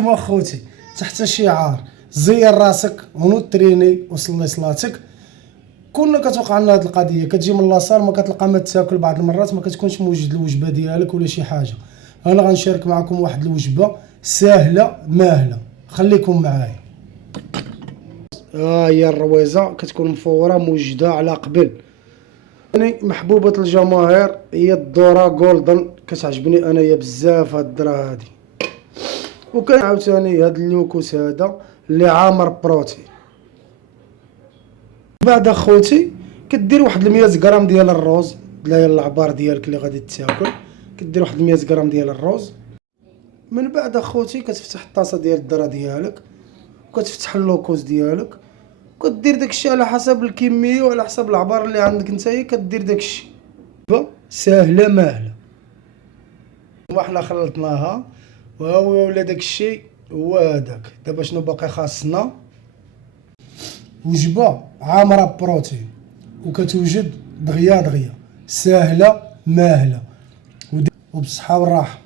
ديما خوتي تحت شعار زير راسك ونوض تريني وصلي صلاتك. كنا كتوقع لنا هاد القضيه، كتجي من لاصال ما كتلقى ما تاكل، بعض المرات ما كتكونش موجد الوجبه ديالك ولا شي حاجه. انا غنشارك معكم واحد الوجبه ساهله ماهله، خليكم معايا. هي الرويزه كتكون مفوره موجده على قبل. يعني محبوبه الجماهير هي الذره جولدن، كتعجبني انايا بزاف هاد الذره هادي. وكان عاوتاني هاد اللوكوس هذا اللي عامر بروتين. بعد اخوتي كدير واحد 100 غرام ديال الروز، ديال العبار ديالك اللي غادي تاكل، كدير واحد 100 غرام ديال الروز. من بعد اخوتي كتفتح الطاسه ديال الذره ديالك وكتفتح اللوكوس ديالك، كدير داكشي على حسب الكميه وعلى حسب العبار اللي عندك نتايا، كدير داكشي ساهله ماهله. وحنا خلطناها وهو ولا داكشي هو هذاك. دابا شنو باقي خاصنا؟ وجبه عامره بروتين وكتوجد دغيا دغيا، ساهله ماهله وبالصحه والراحه.